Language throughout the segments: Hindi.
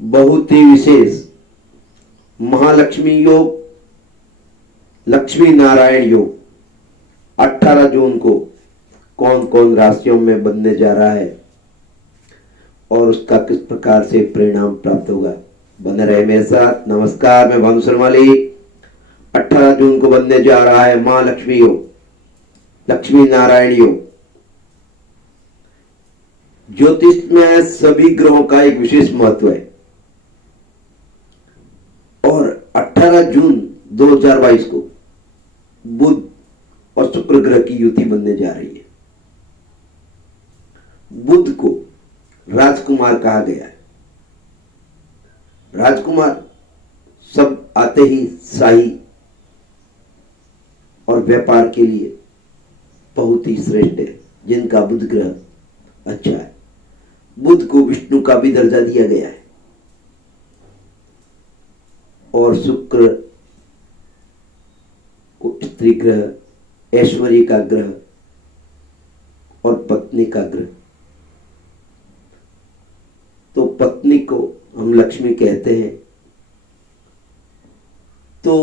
बहुत ही विशेष महालक्ष्मी योग, लक्ष्मी नारायण योग 18 जून को कौन कौन राशियों में बनने जा रहा है और उसका किस प्रकार से परिणाम प्राप्त होगा। बने रहे मेरे साथ। नमस्कार, मैं भानु शर्माली। 18 जून को बनने जा रहा है महालक्ष्मी योग, लक्ष्मी नारायण योग। ज्योतिष में सभी ग्रहों का एक विशेष महत्व है और 18 जून 2022 को बुध और शुक्र ग्रह की युति बनने जा रही है। बुध को राजकुमार कहा गया है। राजकुमार सब आते ही शाही और व्यापार के लिए बहुत ही श्रेष्ठ है, जिनका बुध ग्रह अच्छा है। बुध को विष्णु का भी दर्जा दिया गया है और शुक्र को स्त्री ग्रह, ऐश्वर्य का ग्रह और पत्नी का ग्रह। तो पत्नी को हम लक्ष्मी कहते हैं। तो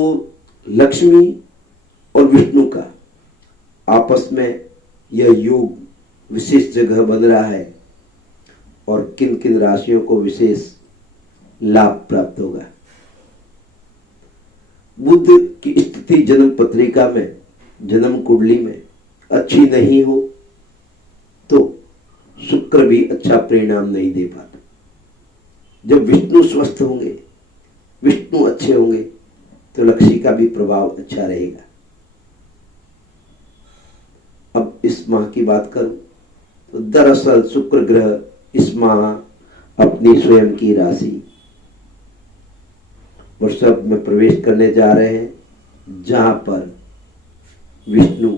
लक्ष्मी और विष्णु का आपस में यह योग विशेष जगह बन रहा है और किन किन राशियों को विशेष लाभ प्राप्त होगा। बुध की स्थिति जन्म पत्रिका में, जन्म कुंडली में अच्छी नहीं हो तो शुक्र भी अच्छा परिणाम नहीं दे पाता। जब विष्णु स्वस्थ होंगे, विष्णु अच्छे होंगे तो लक्ष्मी का भी प्रभाव अच्छा रहेगा। अब इस माह की बात करूं तो दरअसल शुक्र ग्रह इस माह अपनी स्वयं की राशि वृषभ में प्रवेश करने जा रहे हैं, जहां पर विष्णु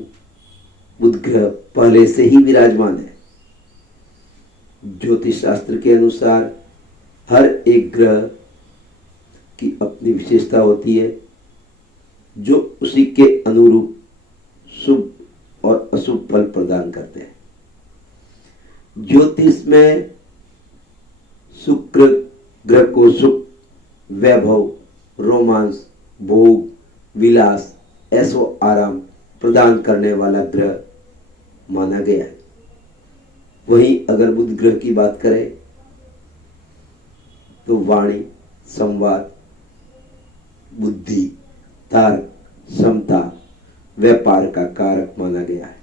बुध ग्रह पहले से ही विराजमान है। ज्योतिष शास्त्र के अनुसार हर एक ग्रह की अपनी विशेषता होती है, जो उसी के अनुरूप शुभ और अशुभ फल प्रदान करते हैं। ज्योतिष में शुक्र ग्रह को सुख, वैभव, रोमांस, भोग, विलास, ऐशो आराम प्रदान करने वाला ग्रह माना गया है। वहीं अगर बुध ग्रह की बात करें तो वाणी, संवाद, बुद्धि, तर्क, समता, व्यापार का कारक माना गया है।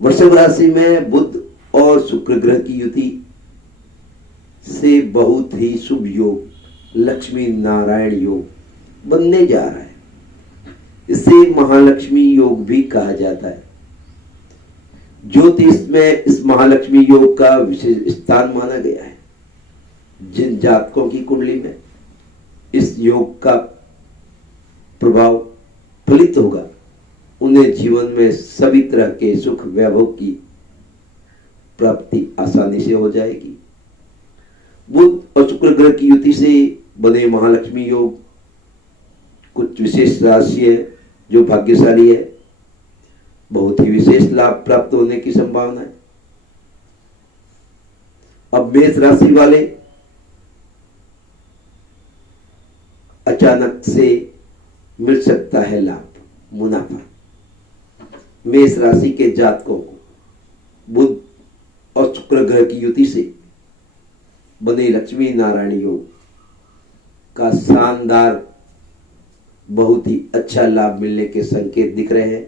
वृषभ राशि में बुध और शुक्र ग्रह की युति से बहुत ही शुभ योग, लक्ष्मी नारायण योग बनने जा रहा है। इसे महालक्ष्मी योग भी कहा जाता है। ज्योतिष में इस महालक्ष्मी योग का विशेष स्थान माना गया है। जिन जातकों की कुंडली में इस योग का प्रभाव फलित होगा, उन्हें जीवन में सभी तरह के सुख वैभव की प्राप्ति आसानी से हो जाएगी। बुध और शुक्र ग्रह की युति से बने महालक्ष्मी योग कुछ विशेष राशि है जो भाग्यशाली है, बहुत ही विशेष लाभ प्राप्त होने की संभावना है। अब मेष राशि वाले अचानक से मिल सकता है लाभ, मुनाफा। मेष राशि के जातकों को बुध और शुक्र ग्रह की युति से बने लक्ष्मी नारायण योग का शानदार, बहुत ही अच्छा लाभ मिलने के संकेत दिख रहे हैं।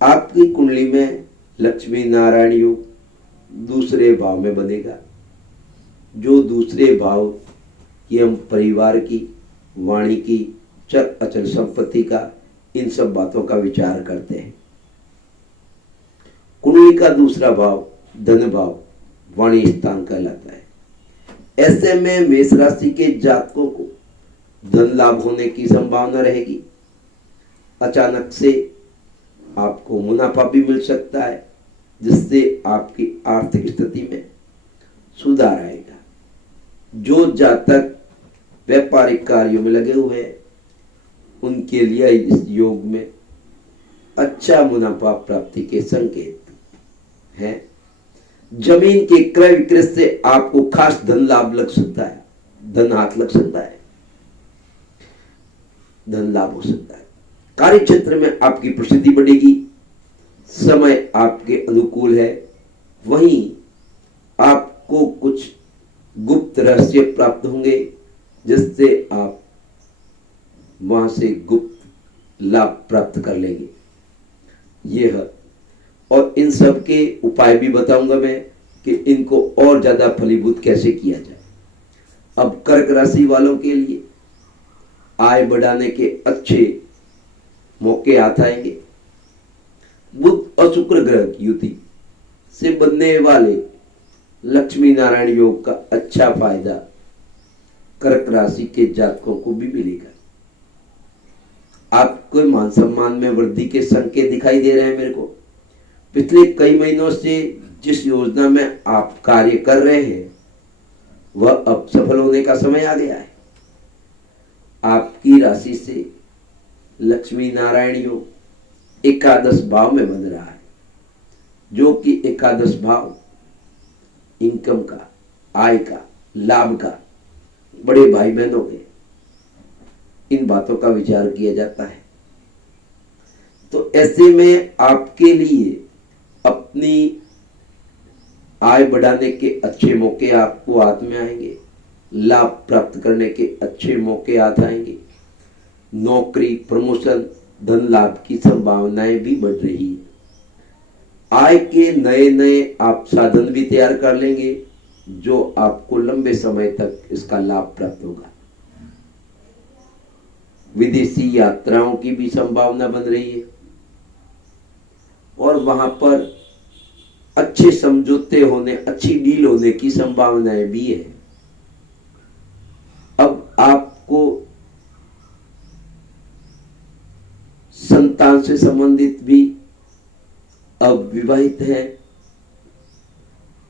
आपकी कुंडली में लक्ष्मी नारायण योग दूसरे भाव में बनेगा, जो दूसरे भाव की हम परिवार की, वाणी की, चल अचल संपत्ति का, इन सब बातों का विचार करते हैं। कुंडली का दूसरा भाव धन भाव, वाणी स्थान कहलाता है। ऐसे में मेष राशि के जातकों को धन लाभ होने की संभावना रहेगी। अचानक से आपको मुनाफा भी मिल सकता है, जिससे आपकी आर्थिक स्थिति में सुधार आएगा। जो जातक व्यापारिक कार्यों में लगे हुए हैं, उनके लिए इस योग में अच्छा मुनाफा प्राप्ति के संकेत हैं। जमीन के क्रय विक्रय से आपको खास धन लाभ लग सकता है, धन हाथ लग सकता है, धन लाभ हो सकता है। कार्य क्षेत्र में आपकी प्रसिद्धि बढ़ेगी, समय आपके अनुकूल है। वहीं आपको कुछ गुप्त रहस्य प्राप्त होंगे, जिससे आप वहां से गुप्त लाभ प्राप्त कर लेंगे। यह और इन सब के उपाय भी बताऊंगा मैं कि इनको और ज्यादा फलीभूत कैसे किया जाए। अब कर्क राशि वालों के लिए आय बढ़ाने के अच्छे मौके हाथ आएंगे। बुध और शुक्र ग्रह की युति से बनने वाले लक्ष्मी नारायण योग का अच्छा फायदा कर्क राशि के जातकों को भी मिलेगा। आपको मान सम्मान में वृद्धि के संकेत दिखाई दे रहे हैं मेरे को। पिछले कई महीनों से जिस योजना में आप कार्य कर रहे हैं वह अब सफल होने का समय आ गया है। आपकी राशि से लक्ष्मी नारायण योग एकादश भाव में बन रहा है, जो कि एकादश भाव इनकम का, आय का, लाभ का, बड़े भाई बहनों के, इन बातों का विचार किया जाता है। तो ऐसे में आपके लिए अपनी आय बढ़ाने के अच्छे मौके आपको हाथ में आएंगे, लाभ प्राप्त करने के अच्छे मौके हाथ आएंगे। नौकरी, प्रमोशन, धन लाभ की संभावनाएं भी बढ़ रही है। आय के नए नए आप साधन भी तैयार कर लेंगे, जो आपको लंबे समय तक इसका लाभ प्राप्त होगा। विदेशी यात्राओं की भी संभावना बन रही है और वहां पर अच्छे समझौते होने, अच्छी डील होने की संभावनाएं भी है। अब आपको संतान से संबंधित भी, अब विवाहित है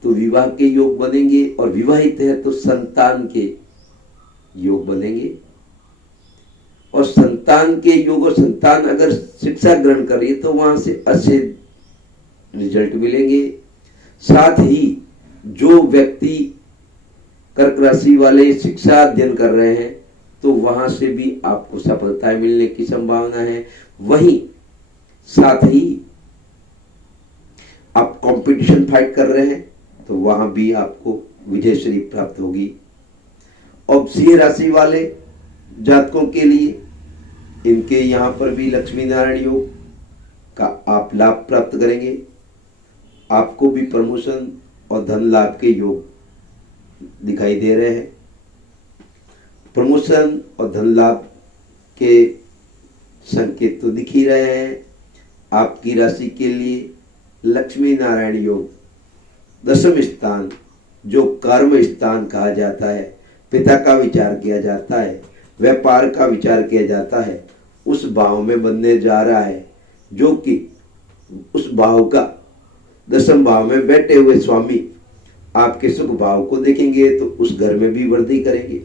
तो विवाह के योग बनेंगे और विवाहित है तो संतान के योग बनेंगे। और संतान के योग और संतान अगर शिक्षा ग्रहण कर रही है तो वहां से अच्छे रिजल्ट मिलेंगे। साथ ही जो व्यक्ति कर्क राशि वाले शिक्षा अध्ययन कर रहे हैं तो वहां से भी आपको सफलताएं मिलने की संभावना है। वहीं साथ ही आप कंपटीशन फाइट कर रहे हैं तो वहां भी आपको विजय श्री प्राप्त होगी। और सिंह राशि वाले जातकों के लिए इनके यहां पर भी लक्ष्मी नारायण योग का आप लाभ प्राप्त करेंगे। आपको भी प्रमोशन और धन लाभ के योग दिखाई दे रहे हैं। प्रमोशन और धन लाभ के संकेत तो दिख ही रहे हैं। आपकी राशि के लिए लक्ष्मी नारायण योग दशम स्थान, जो कर्म स्थान कहा जाता है, पिता का विचार किया जाता है, व्यापार का विचार किया जाता है, उस भाव में बनने जा रहा है, जो कि उस भाव का दशम भाव में बैठे हुए स्वामी आपके सुख भाव को देखेंगे तो उस घर में भी वृद्धि करेंगे।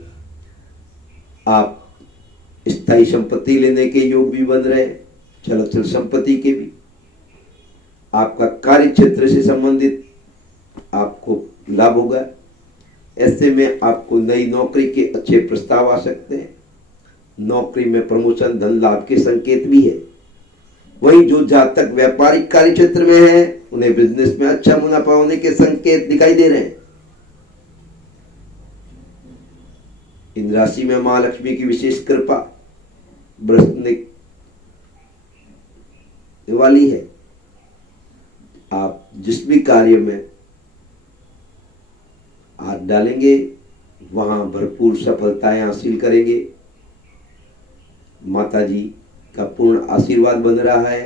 आप स्थायी संपत्ति लेने के योग भी बन रहे हैं, चल अचल संपत्ति के भी। आपका कार्य क्षेत्र से संबंधित आपको लाभ होगा। ऐसे में आपको नई नौकरी के अच्छे प्रस्ताव आ सकते हैं। नौकरी में प्रमोशन, धन लाभ के संकेत भी है। वहीं जो जातक व्यापारिक कार्य क्षेत्र में है उन्हें बिजनेस में अच्छा मुनाफा होने के संकेत दिखाई दे रहे हैं। इन राशि में मां लक्ष्मी की विशेष कृपा बरसने वाली है। आप जिस भी कार्य में हाथ डालेंगे वहां भरपूर सफलताएं हासिल करेंगे। माता जी का पूर्ण आशीर्वाद बन रहा है।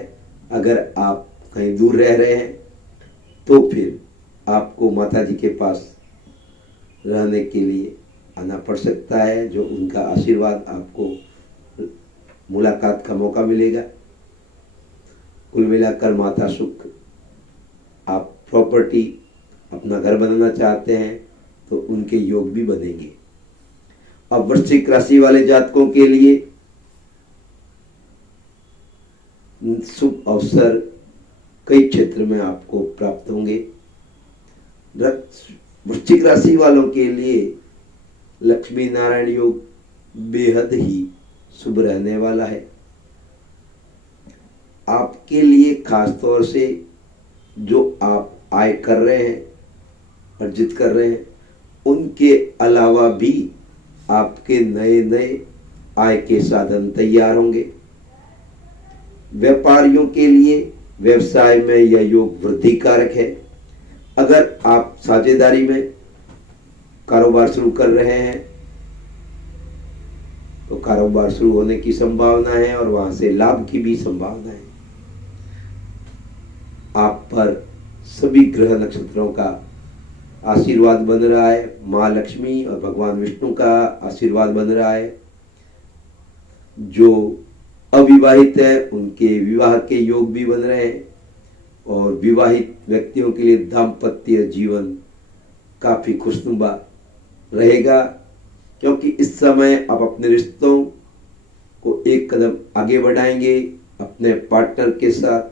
अगर आप कहीं दूर रह रहे हैं तो फिर आपको माता जी के पास रहने के लिए आना पड़ सकता है, जो उनका आशीर्वाद आपको मुलाकात का मौका मिलेगा। कुल मिलाकर माता सुख। आप प्रॉपर्टी, अपना घर बनाना चाहते हैं तो उनके योग भी बनेंगे। अब वृश्चिक राशि वाले जातकों के लिए शुभ अवसर कई क्षेत्र में आपको प्राप्त होंगे। वृश्चिक राशि वालों के लिए लक्ष्मी नारायण योग बेहद ही शुभ रहने वाला है। आपके लिए खास तौर से जो आप आय कर रहे हैं, अर्जित कर रहे हैं, उनके अलावा भी आपके नए नए आय के साधन तैयार होंगे। व्यापारियों के लिए व्यवसाय में यह योग वृद्धि कारक है। अगर आप साझेदारी में कारोबार शुरू कर रहे हैं तो कारोबार शुरू होने की संभावना है और वहां से लाभ की भी संभावना है। आप पर सभी ग्रह नक्षत्रों का आशीर्वाद बन रहा है। माँ लक्ष्मी और भगवान विष्णु का आशीर्वाद बन रहा है। जो अविवाहित है उनके विवाह के योग भी बन रहे हैं और विवाहित व्यक्तियों के लिए दाम्पत्य जीवन काफी खुशनुमा रहेगा, क्योंकि इस समय आप अपने रिश्तों को एक कदम आगे बढ़ाएंगे। अपने पार्टनर के साथ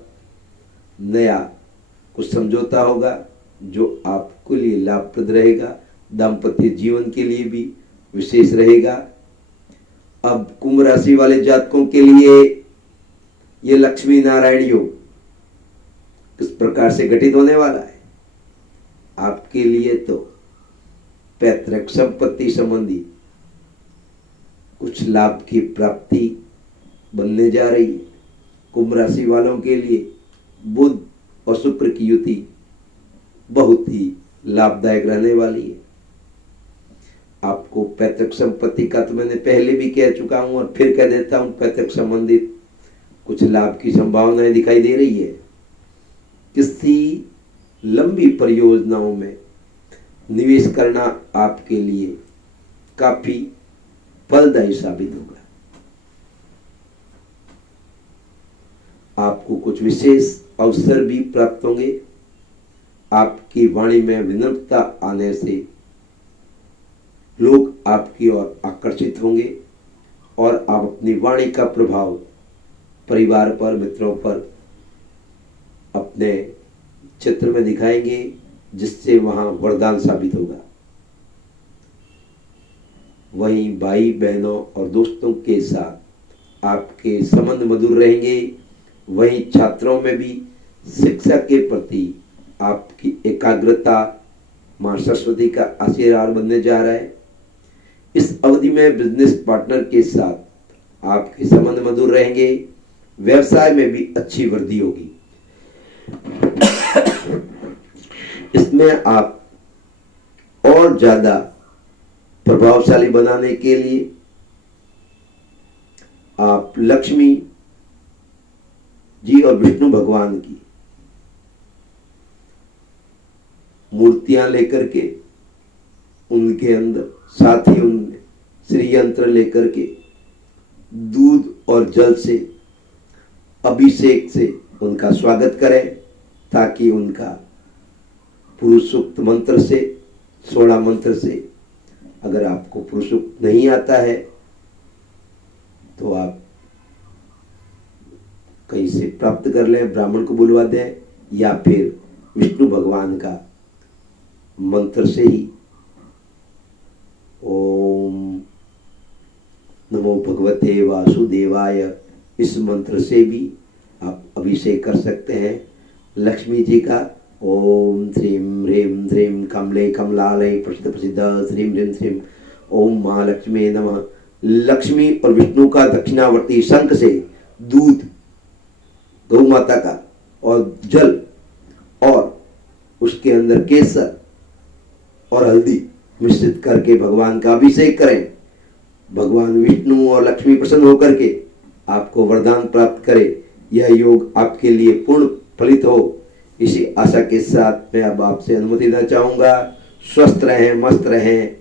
नया कुछ समझौता होगा जो आपके लिए लाभप्रद रहेगा, दाम्पत्य जीवन के लिए भी विशेष रहेगा। अब कुंभ राशि वाले जातकों के लिए ये लक्ष्मी नारायण योग किस प्रकार से घटित होने वाला है। आपके लिए तो पैतृक संपत्ति संबंधी कुछ लाभ की प्राप्ति बनने जा रही है। कुंभ राशि वालों के लिए बुध और शुक्र की युति बहुत ही लाभदायक रहने वाली है। आपको पैतृक संपत्ति का तो मैंने पहले भी कह चुका हूं और फिर कह देता हूं, पैतृक संबंधित कुछ लाभ की संभावनाएं दिखाई दे रही है। किसी लंबी परियोजनाओं में निवेश करना आपके लिए काफी फलदायी साबित होगा। आपको कुछ विशेष अवसर भी प्राप्त होंगे। आपकी वाणी में विनम्रता आने से लोग आपकी ओर आकर्षित होंगे और आप अपनी वाणी का प्रभाव परिवार पर, मित्रों पर, अपने क्षेत्र में दिखाएंगे, जिससे वहां वरदान साबित होगा। वहीं भाई बहनों और दोस्तों के साथ आपके संबंध मधुर रहेंगे। वहीं छात्रों में भी शिक्षा के प्रति आपकी एकाग्रता मां सरस्वती का आशीर्वाद बनने जा रहा है। इस अवधि में बिजनेस पार्टनर के साथ आपके संबंध मधुर रहेंगे। व्यवसाय में भी अच्छी वृद्धि होगी। इसमें आप और ज्यादा प्रभावशाली बनाने के लिए आप लक्ष्मी जी और विष्णु भगवान की मूर्तियां लेकर के उनके अंदर, साथ ही उनमें श्री यंत्र लेकर के दूध और जल से अभिषेक से उनका स्वागत करें, ताकि उनका पुरुष सूक्त मंत्र से, 16 मंत्र से, अगर आपको पुरुष सूक्त नहीं आता है तो आप कहीं से प्राप्त कर लें, ब्राह्मण को बुलवा दें, या फिर विष्णु भगवान का मंत्र से ही ओम नमो भगवते वासुदेवाय, इस मंत्र से भी आप अभिषेक कर सकते हैं लक्ष्मी जी का। ओम श्रीम ह्रीम ध्रीम कमले कमलालय प्रसिद्ध प्रसिद्ध श्रीम ह्रीम श्रीम ओम महालक्ष्मी नमः। लक्ष्मी और विष्णु का दक्षिणावर्ती शंख से दूध, गौ माता का और जल, और उसके अंदर केसर और हल्दी मिश्रित करके भगवान का अभिषेक करें। भगवान विष्णु और लक्ष्मी प्रसन्न होकर के आपको वरदान प्राप्त करे। यह योग आपके लिए पूर्ण फलित हो, इसी आशा के साथ मैं अब आपसे अनुमति देना चाहूंगा। स्वस्थ रहें, मस्त रहें।